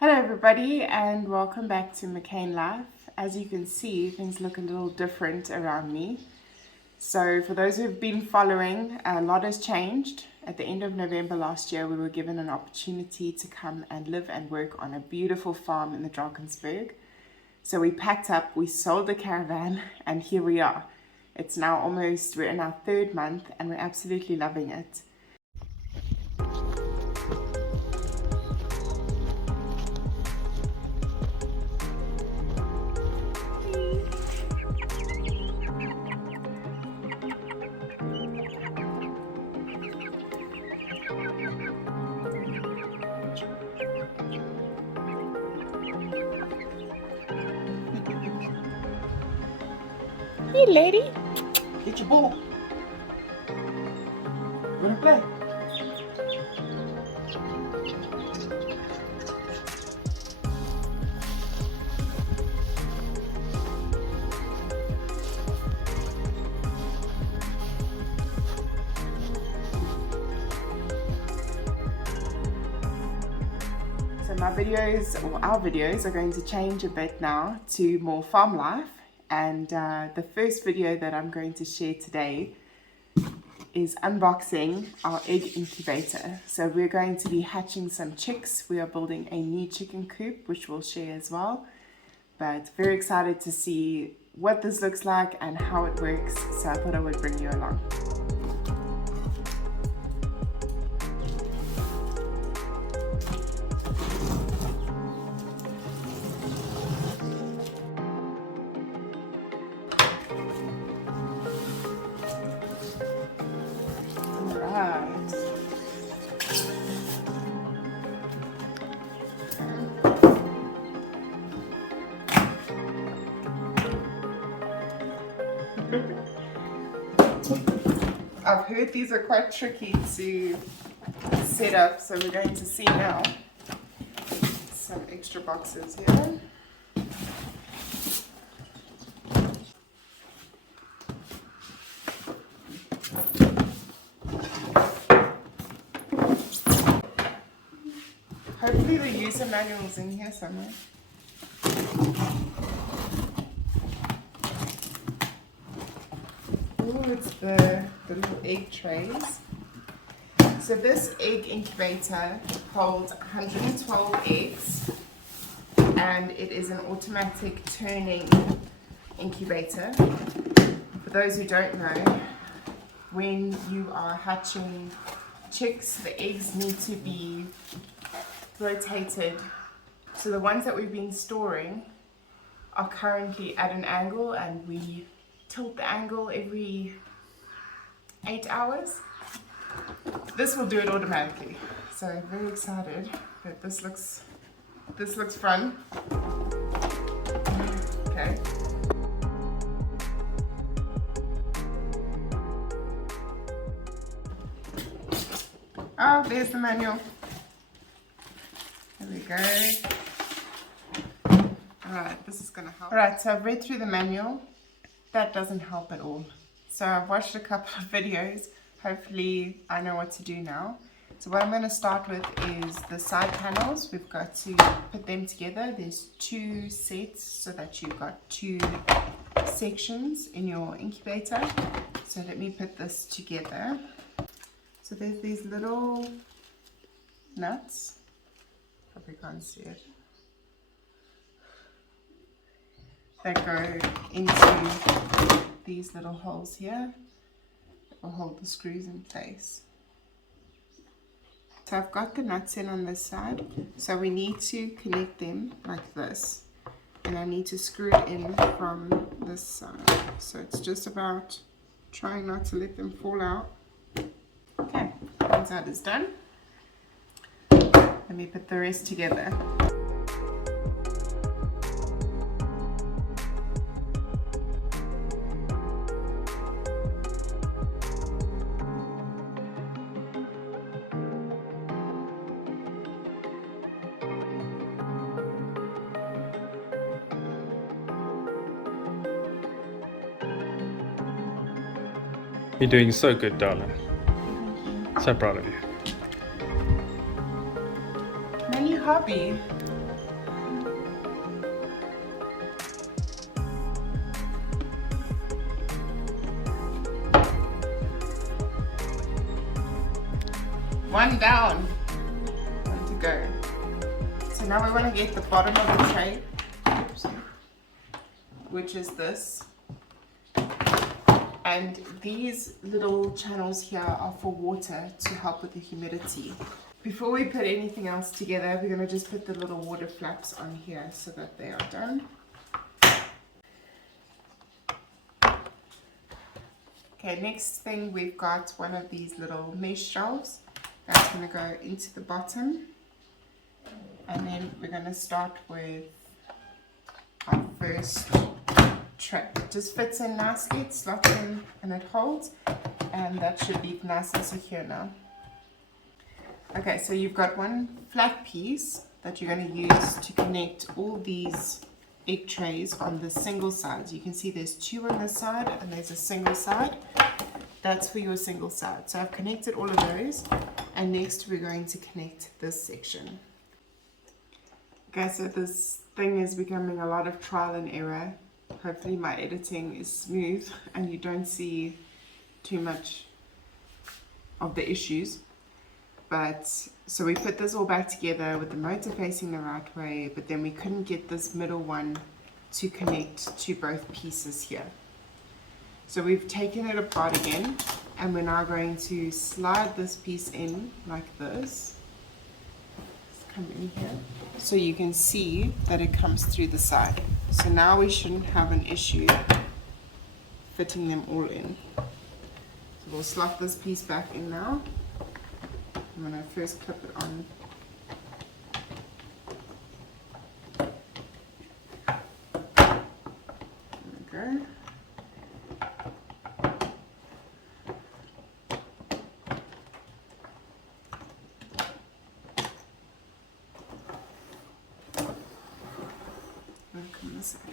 Hello everybody and welcome back to McCain Life. As you can see, things look a little different around me. So for those who have been following, a lot has changed. At the end of November last year, we were given an opportunity to come and live and work on a beautiful farm in the Drakensburg. So we packed up, we sold the caravan, and here we are. It's now we're in our third month and we're absolutely loving it. Hey lady, Get your ball. We're gonna play. So my videos, or our videos, are going to change a bit now to more farm life. And the first video that I'm going to share today is unboxing our egg incubator. So we're going to be hatching some chicks. We are building a new chicken coop, which we'll share as well. But very excited to see what this looks like and how it works. So I thought I would bring you along. I've heard these are quite tricky to set up, so we're going to see now. Some extra boxes here. Hopefully the user manual's in here somewhere. Oh, it's the little egg trays. So this egg incubator holds 112 eggs and it is an automatic turning incubator. For those who don't know, when you are hatching chicks, the eggs need to be rotated. So the ones that we've been storing are currently at an angle and we tilt the angle every 8 hours. This will do it automatically. So very excited that this looks fun. Okay. Oh, there's the manual. There we go. Alright, this is gonna help. Alright, so I've read through the manual. That doesn't help at all. So I've watched a couple of videos. Hopefully I know what to do now. So what I'm going to start with is the side panels. We've got to put them together. There's 2 sets so that you've got 2 sections in your incubator. So let me put this together. So there's these little nuts. Probably can't see it. That go into these little holes here that will hold the screws in place. So I've got the nuts in on this side, so we need to connect them like this, and I need to screw it in from this side. So it's just about trying not to let them fall out. Okay, one side is done. Let me put the rest together. You're doing so good, darling. So proud of you. My new hobby. one down. One to go. So now we want to get the bottom of the tray, which is this. And these little channels here are for water to help with the humidity. Before we put anything else together, we're going to just put the little water flaps on here so that they are done. Okay, next thing we've got one of these little mesh shelves. That's going to go into the bottom. And then we're going to start with our first tray. It just fits in nicely, it slots in and it holds. And that should be nice and secure now. Okay, so you've got one flat piece that you're going to use to connect all these egg trays on the single sides. You can see there's two on this side and there's a single side. That's for your single side. So I've connected all of those, and next we're going to connect this section. Okay, so this thing is becoming a lot of trial and error. Hopefully my editing is smooth and you don't see too much of the issues. But so we put this all back together with the motor facing the right way, but then we couldn't get this middle one to connect to both pieces here. So we've taken it apart again, and we're now going to slide this piece in like this. Let's come in here. So you can see that it comes through the side. So now we shouldn't have an issue fitting them all in. So we'll slot this piece back in now. I'm going to first clip it on. There we go. Come this way.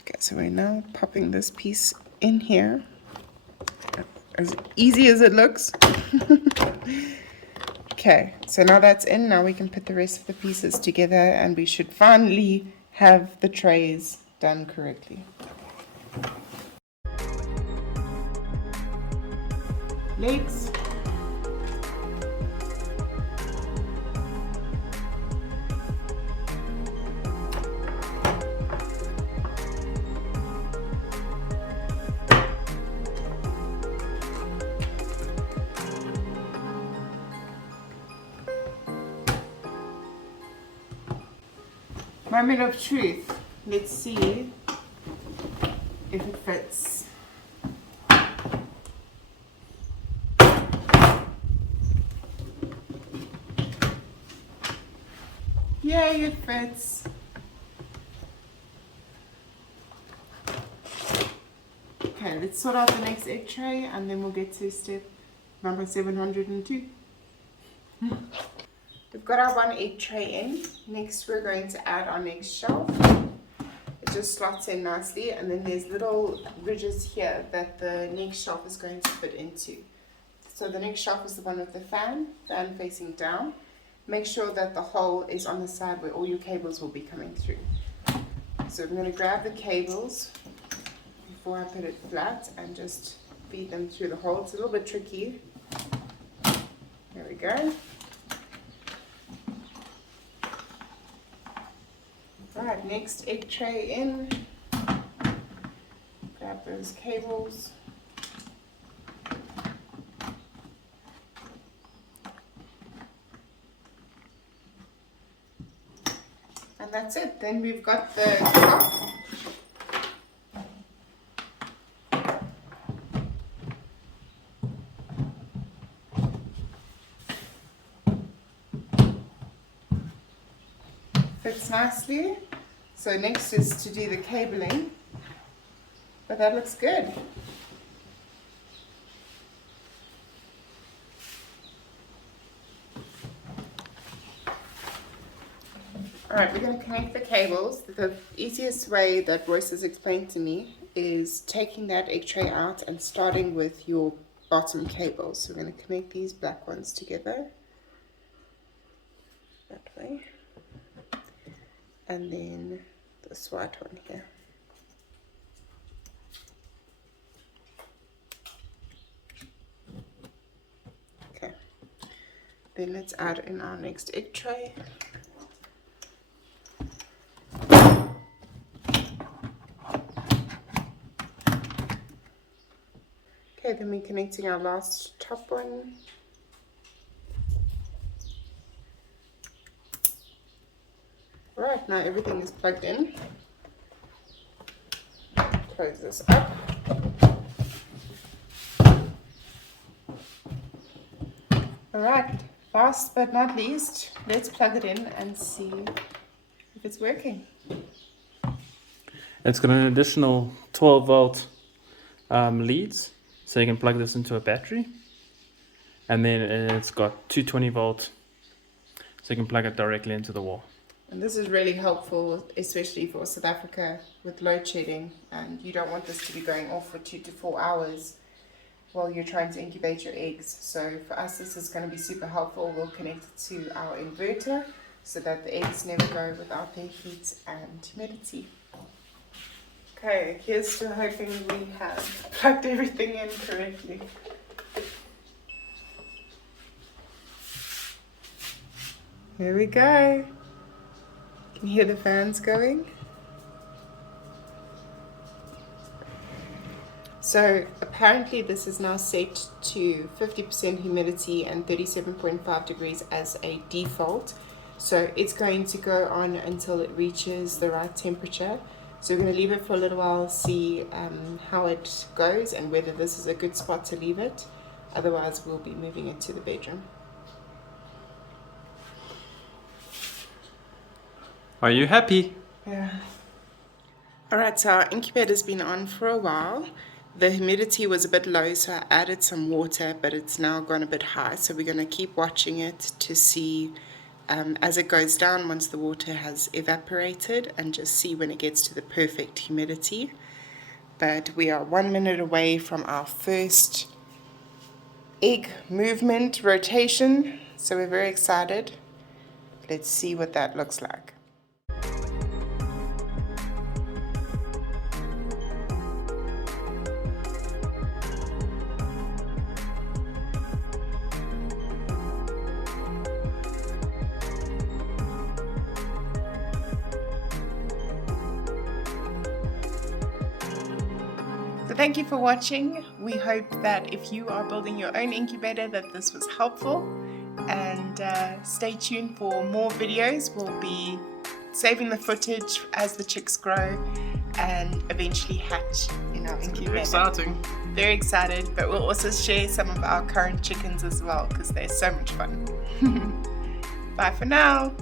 Okay, so we're now popping this piece in here, as easy as it looks. Okay, so now that's in, now we can put the rest of the pieces together and we should finally have the trays done correctly. Legs. Moment of truth. Let's see if it fits. Yay, it fits. Okay, let's sort out the next egg tray and then we'll get to step number 702. We've got our one egg tray in. Next we're going to add our next shelf. It just slots in nicely, and then there's little ridges here that the next shelf is going to fit into. So the next shelf is the one with the fan facing down. Make sure that the hole is on the side where all your cables will be coming through. So I'm going to grab the cables before I put it flat and just feed them through the hole. It's a little bit tricky. There we go. Alright, next egg tray in. Grab those cables. And that's it. Then we've got the top. Fits nicely. So next is to do the cabling, but that looks good. Alright, we're going to connect the cables. The easiest way that Royce has explained to me is taking that egg tray out and starting with your bottom cables. So we're going to connect these black ones together that way. And then this white one here. Then let's add in our next egg tray. Okay, then we're connecting our last top one. Right, now everything is plugged in. Close this up. Alright, last but not least, let's plug it in and see if it's working. It's got an additional 12 volt leads, so you can plug this into a battery. And then it's got 220 volt, so you can plug it directly into the wall. And this is really helpful, especially for South Africa with load shedding, and you don't want this to be going off for 2 to 4 hours while you're trying to incubate your eggs. So for us, this is going to be super helpful. We'll connect it to our inverter so that the eggs never go without their heat and humidity. Okay, here's to hoping we have plugged everything in correctly. Here we go. Can you hear the fans going? So apparently this is now set to 50% humidity and 37.5 degrees as a default. So it's going to go on until it reaches the right temperature. So we're going to leave it for a little while, see how it goes and whether this is a good spot to leave it. Otherwise we'll be moving it to the bedroom. Are you happy? Yeah. Alright, so our incubator's been on for a while. The humidity was a bit low, so I added some water, but it's now gone a bit high. So we're going to keep watching it to see as it goes down once the water has evaporated, and just see when it gets to the perfect humidity. But we are 1 minute away from our first egg movement rotation, so we're very excited. Let's see what that looks like. So thank you for watching. We hope that if you are building your own incubator that this was helpful, and stay tuned for more videos. We'll be saving the footage as the chicks grow and eventually hatch in our incubator. Very exciting. Very excited, but we'll also share some of our current chickens as well because they're so much fun. Bye for now.